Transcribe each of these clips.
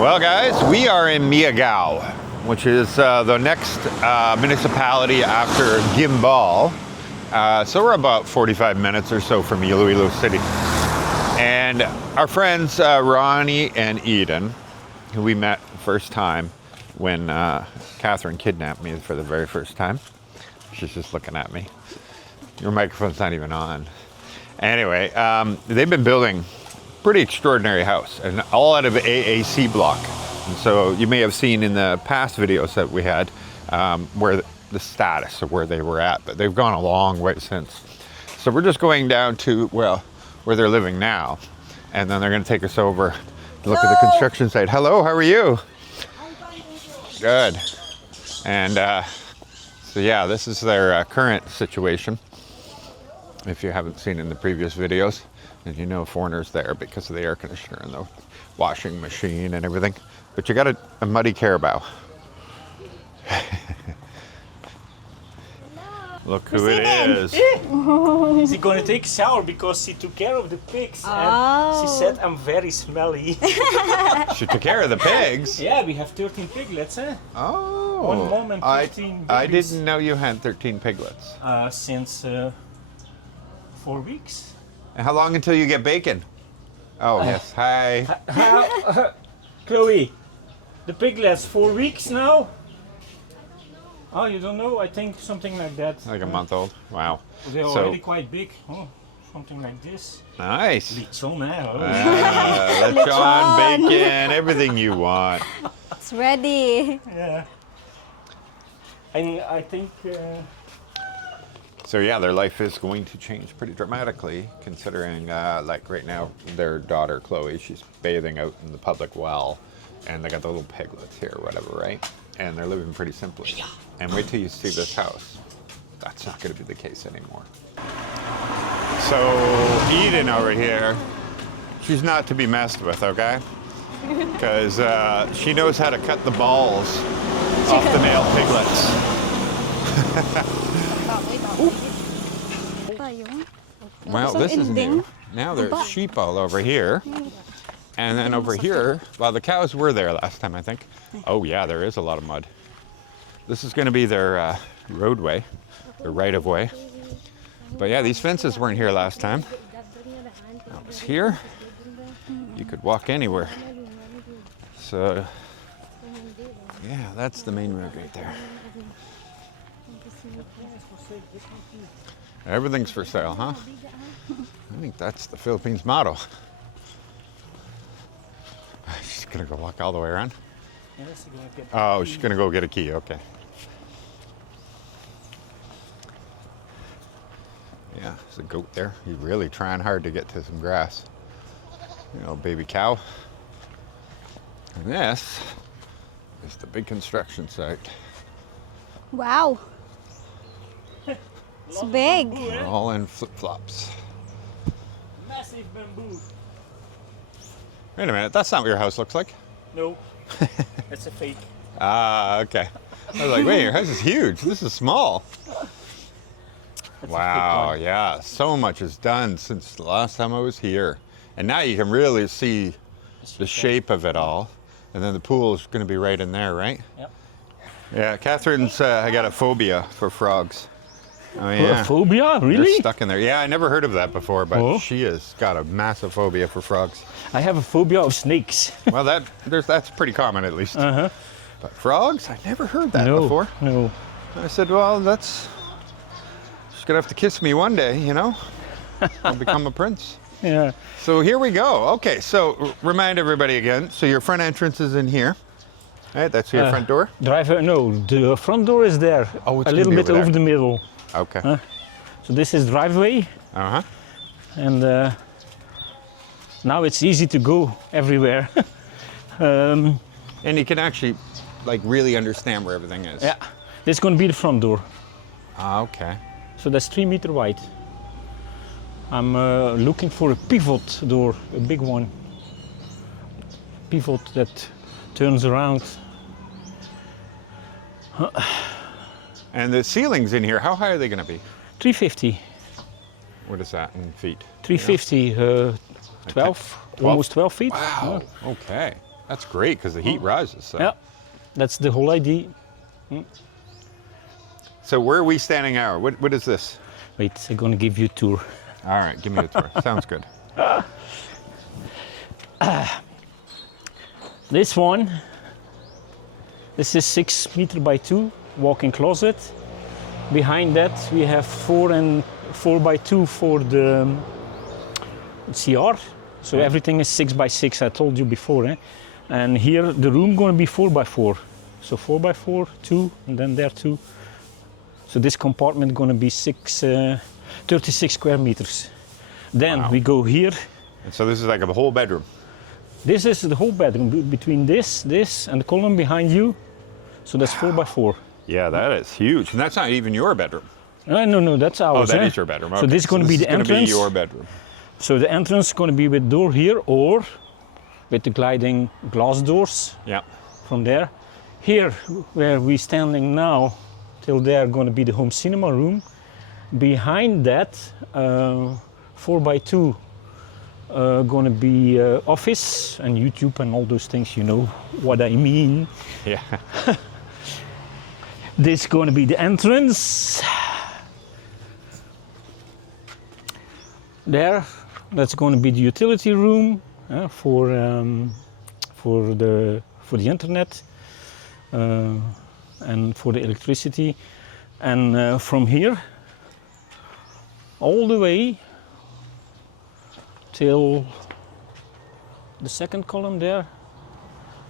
Well, guys, we are in Miagao, which is the next municipality after Gimbal. So we're about 45 minutes or so from Iloilo City. And our friends Ronny and Eden, who we met the first time when Catherine kidnapped me for the very first time. She's just looking at me. Your microphone's not even on. Anyway, they've been building pretty extraordinary house, and all out of AAC block. And so you may have seen in the past videos that we had where the status of where they were at, but they've gone a long way since. So we're just going down to, well, where they're living now, and then they're going to take us over to look at the construction site. Hello, how are you? Good. And so yeah, this is their current situation. If you haven't seen in the previous videos, and you know foreigners there because of the air conditioner and the washing machine and everything. But you got a muddy Carabao. Look who it is. She's going to take a shower because she took care of the pigs. And she said I'm very smelly. She took care of the pigs? Yeah, we have 13 piglets, eh? Oh. One mom and 13 I babies. didn't know you had 13 piglets. Since 4 weeks. And how long until you get bacon? Oh, yes. Hi. Chloe, the piglets 4 weeks now? Oh, you don't know? I think something like that. Like a month old? Wow. They're already quite big. Oh, something like this. Nice. Lechon, eh? Oh. Lechon, bacon, everything you want. It's ready. Yeah. And I think... So yeah, their life is going to change pretty dramatically, considering like right now, their daughter Chloe, she's bathing out in the public well, and they got the little piglets here or whatever, right? And they're living pretty simply. And wait till you see this house. That's not going to be the case anymore. So Eden over here, she's not to be messed with, okay? Because she knows how to cut the balls off the male piglets. Well, this is new. Now there's sheep all over here. And then over here, well, the cows were there last time, I think. Oh yeah, there is a lot of mud. This is going to be their roadway, their right-of-way. But yeah, these fences weren't here last time. That was here. You could walk anywhere. So, yeah, that's the main road right there. Everything's for sale, huh? I think that's the Philippines motto. She's gonna go walk all the way around? Oh, she's gonna go get a key, okay. Yeah, there's a goat there. He's really trying hard to get to some grass. You know, baby cow. And this is the big construction site. Wow. It's big. We're all in flip-flops. Massive bamboo. Wait a minute, that's not what your house looks like. No, that's a fake. Ah, okay. I was like, wait, your house is huge. This is small. That's Wow, yeah, so much is done since the last time I was here. And now you can really see the shape of it all. And then the pool is going to be right in there, right? Yep. Yeah, Catherine's I got a phobia for frogs. Oh yeah. Phobia? Really? They're stuck in there. Yeah, I never heard of that before, but she has got a massive phobia for frogs. I have a phobia of snakes. Well, that's pretty common at least. Uh-huh. But frogs, I never heard that before. No. I said, well, she's gonna have to kiss me one day, you know? I'll become a prince. Yeah. So here we go. Okay, so remind everybody again. So your front entrance is in here. Right, that's your front door? Driver, no, the front door is there. Oh, it's a little gonna be bit over over there. the middle. Okay. So this is driveway. Uh-huh. And now it's easy to go everywhere. And you can actually like really understand where everything is. Yeah, this is going to be the front door. Ah, okay. So that's 3 meters wide. I'm looking for a pivot door, a big one. Pivot that turns around. And the ceilings in here, how high are they going to be? 350. What is that in feet? 350, 12, almost 12 feet. Wow. Okay. That's great because the heat rises. So. Yeah, that's the whole idea. So where are we standing now? What is this? Wait, I'm gonna give you a tour. All right, give me a tour. Sounds good. This one, this is 6 meter by 2 walk-in closet. Behind that we have 4 by 2 for the CR. So everything is 6 by 6. I told you before, eh? And here the room gonna be 4 by 4. So 4 by 4, 2, and then there 2. So this compartment gonna be 36 square meters. Then we go here. And so this is like a whole bedroom. This is the whole bedroom between this, and the column behind you. So that's 4 by 4. Yeah, that is huge. And that's not even your bedroom. No, that's ours. Oh, that is your bedroom. Okay. So this is going to be the This is entrance. be your bedroom. So the entrance is going to be with door here or with the gliding glass doors Yeah. from there. Here, where we're standing now, till there going to be the home cinema room. Behind that, 4 by 2 going to be office and YouTube and all those things, you know what I mean. Yeah. This is going to be the entrance. There, that's going to be the utility room for the internet and for the electricity. And from here, all the way till the second column there,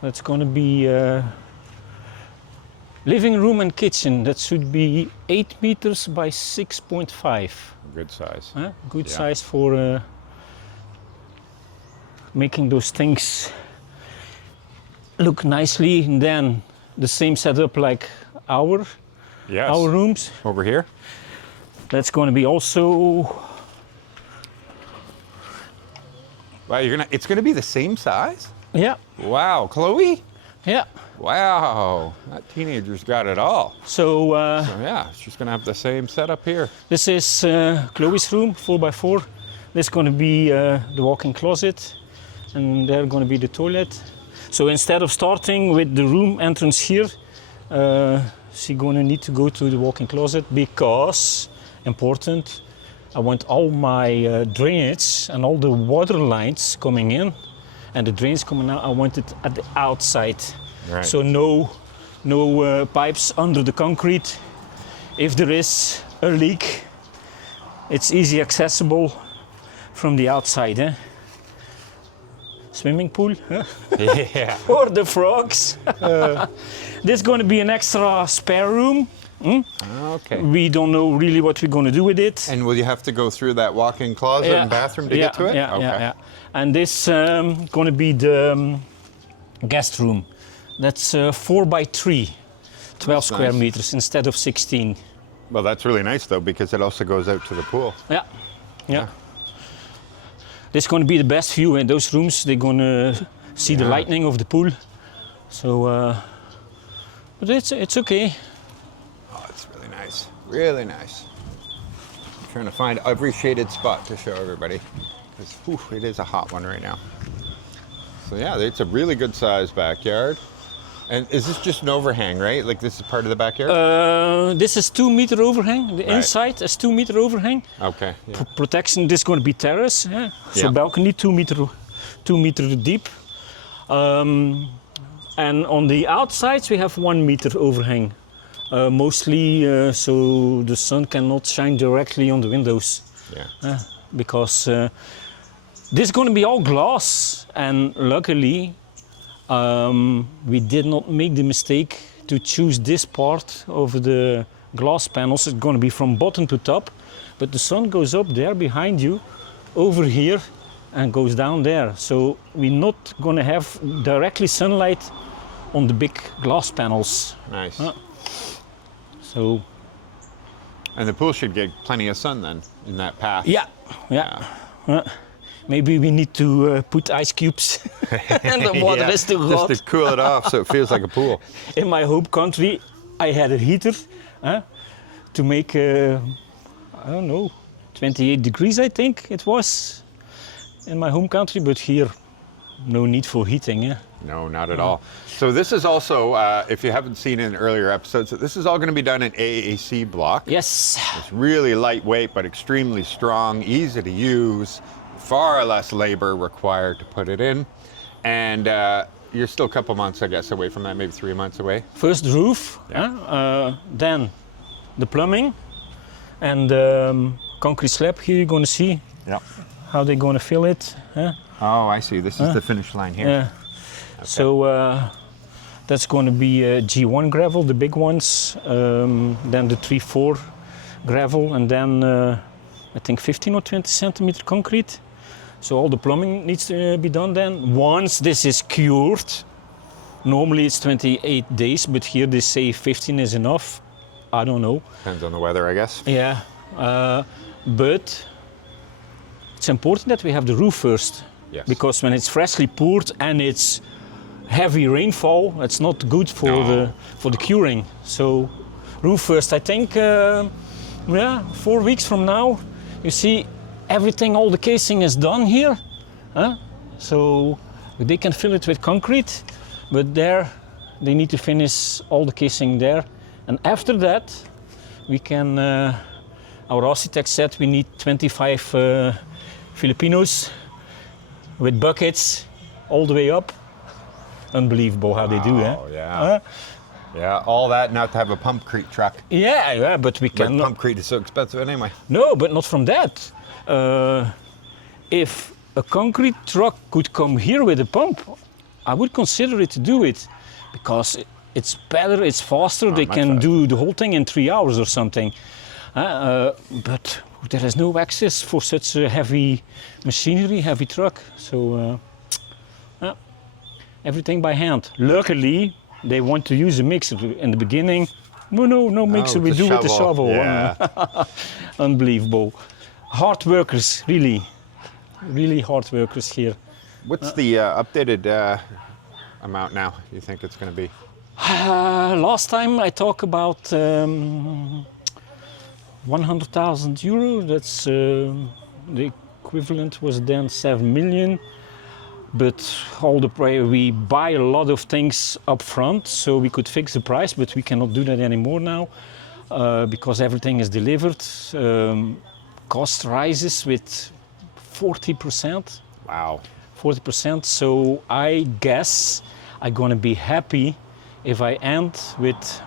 that's going to be living room and kitchen. That should be 8 meters by 6.5. Good size. Good Yeah. size for making those things look nicely. And then the same setup like our rooms. Over here? That's going to be also. Wow, it's gonna be the same size? Yeah, Wow, Chloe? yeah. Wow, that teenager's got it all. So So yeah, she's gonna have the same setup here. this is Chloe's room, 4 by 4. This is going to be the walk-in closet, and there going to be the toilet. So instead of starting with the room entrance here, she's going to need to go to the walk-in closet because, important, I want all my drainage and all the water lines coming in and the drains coming out, I want it at the outside. Right. So no pipes under the concrete. If there is a leak, it's easy accessible from the outside. Eh? Swimming pool Yeah. for the frogs. This is going to be an extra spare room. Okay. We don't know really what we're going to do with it. And will you have to go through that walk-in closet and bathroom to get to it? Yeah, Okay. yeah. And this going to be the guest room. That's 4 by 3, 12 That's square nice. meters instead of 16. Well, that's really nice though because it also goes out to the pool. Yeah. This is going to be the best view in those rooms. They're going to see the lightning of the pool. So, but it's okay. Oh, it's really nice. Really nice. I'm trying to find every shaded spot to show everybody because it is a hot one right now. So yeah, it's a really good sized backyard. And is this just an overhang, right? Like this is part of the backyard? This is 2 meter overhang. The Right. inside is 2 meter overhang. Okay. Yeah. Protection. This is going to be terrace. Yeah? So Yeah. balcony 2 meter deep. And on the outsides we have 1 meter overhang. Mostly so the sun cannot shine directly on the windows. Yeah. Because this is going to be all glass, and luckily we did not make the mistake to choose this part of the glass panels. It's going to be from bottom to top, but the sun goes up there behind you, over here, and goes down there. So we're not going to have directly sunlight on the big glass panels. Nice. So And the pool should get plenty of sun then in that path. yeah. Maybe we need to put ice cubes and the water is too hot. Just to cool it off so it feels like a pool. In my home country, I had a heater to make, I don't know, 28 degrees, I think it was, in my home country. But here, no need for heating. No, not at all. So this is also, if you haven't seen in earlier episodes, this is all going to be done in AAC block. Yes. It's really lightweight, but extremely strong, easy to use, far less labor required to put it in. And you're still a couple months, I guess, away from that, maybe 3 months away. First roof, then the plumbing, and concrete slab. Here you're going to see how they're going to fill it. Oh, I see. This is the finish line here. Yeah. Okay. So that's going to be G1 gravel, the big ones, then the 3-4 gravel, and then I think 15 or 20 centimeter concrete. So all the plumbing needs to be done then. Once this is cured, normally it's 28 days, but here they say 15 is enough. I don't know. Depends on the weather, I guess. Yeah, but it's important that we have the roof first. Yes. Because when it's freshly poured and it's heavy rainfall, it's not good for the curing. So roof first. I think 4 weeks from now, you see everything, all the casing is done here. So they can fill it with concrete, but there they need to finish all the casing there. And after that, we can. Our architect said we need 25 Filipinos with buckets all the way up. Unbelievable how they do, eh? Oh, yeah. Yeah, all that not to have a pumpcrete truck. Yeah, but we can. But pumpcrete is so expensive anyway. No, but not from that. If a concrete truck could come here with a pump, I would consider it to do it, because it's better, it's faster. They can do the whole thing in 3 hours or something. But there is no access for such a heavy machinery, heavy truck. So everything by hand. Luckily, they want to use a mixer in the beginning. No mixer. We do with the shovel. Yeah. Unbelievable. Hard workers, really hard workers here. What's the updated amount now? You think it's going to be? Last time I talked about 100,000 euro. That's the equivalent was then 7 million. But we buy a lot of things up front, so we could fix the price, but we cannot do that anymore now because everything is delivered. Cost rises with 40%. Wow. 40%. So I guess I'm gonna be happy if I end with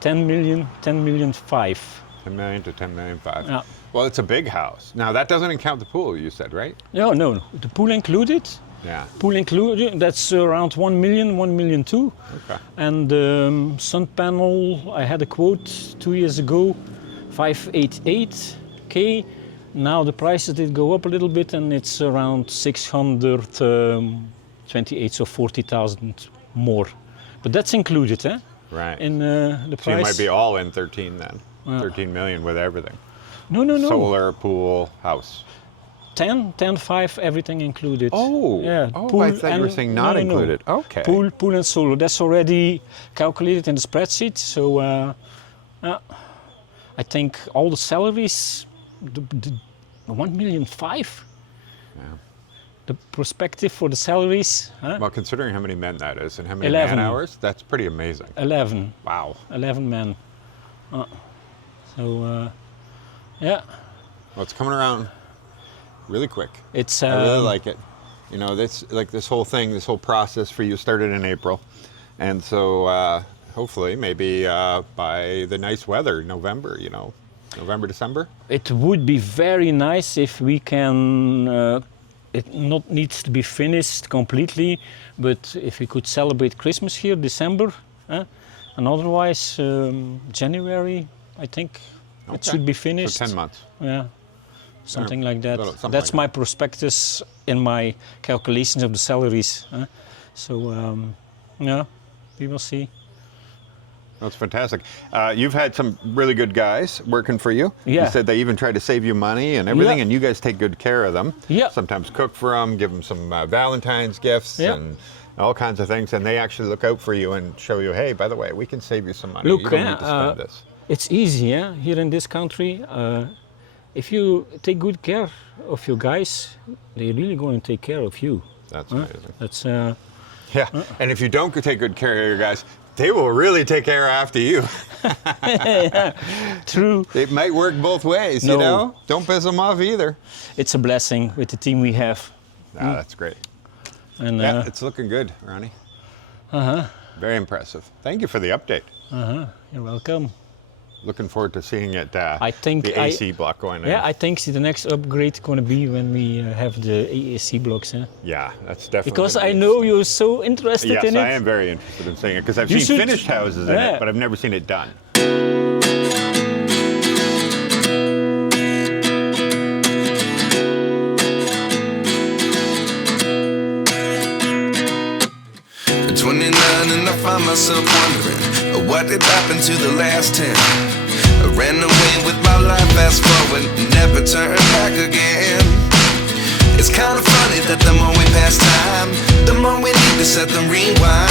10 million, 10 million 5. 10 million to 10 million 5. Yeah. Well, it's a big house. Now that doesn't count the pool, you said, right? No. The pool included. Yeah. Pool included. That's around 1 million, 1 million 2. Okay. And sun panel, I had a quote 2 years ago, 588K. Now the prices did go up a little bit, and it's around 628, so 40,000 more. But that's included, eh? Right. In the price. So you might be all in 13 then. 13 million with everything. No. Solar, pool, house. 10, 5, everything included. Oh, yeah. Pool I thought you were saying not included. Okay. Pool and solar, that's already calculated in the spreadsheet. So I think all the salaries, the 1 million 5. Yeah. The perspective for the salaries. Well, considering how many men that is and how many 11. man hours, that's pretty amazing. 11. Wow. 11 men. Yeah. Well, it's coming around really quick. It's. I really like it. You know, this whole thing, this whole process for you started in April, and so hopefully, maybe by the nice weather, November. November, December. It would be very nice if we can. It not needs to be finished completely, but if we could celebrate Christmas here, December, and otherwise January, I think it should be finished. So 10 months. Yeah. Something like that. Something That's like my prospectus in my calculations of the salaries. So, yeah, we will see. That's fantastic. You've had some really good guys working for you. Yeah. You said they even try to save you money and everything, Yeah. and you guys take good care of them. Yeah. Sometimes cook for them, give them some Valentine's gifts Yeah. and all kinds of things, and they actually look out for you and show you, hey, by the way, we can save you some money. Look, you don't need to spend this. It's easy, yeah, here in this country. If you take good care of your guys, they're really going to take care of you. That's amazing. That's Yeah, and if you don't take good care of your guys, they will really take care after you. True. It might work both ways, No. you know? Don't piss them off either. It's a blessing with the team we have. Ah, that's great. And Yeah, it's looking good, Ronnie. Very impressive. Thank you for the update. you're welcome. Looking forward to seeing it. I think the AC block going in. Yeah, I think the next upgrade is going to be when we have the AC blocks. Yeah, that's definitely. Because gonna I be know interesting. you're so interested Yes, in it. I am very interested in seeing it because I've You seen should- finished houses in Yeah. it, but I've never seen it done. At 29 and I find myself wondering what did happen to the last 10. I ran away with my life, fast forward, never turn back again. It's kind of funny that the more we pass time, the more we need to set the rewind.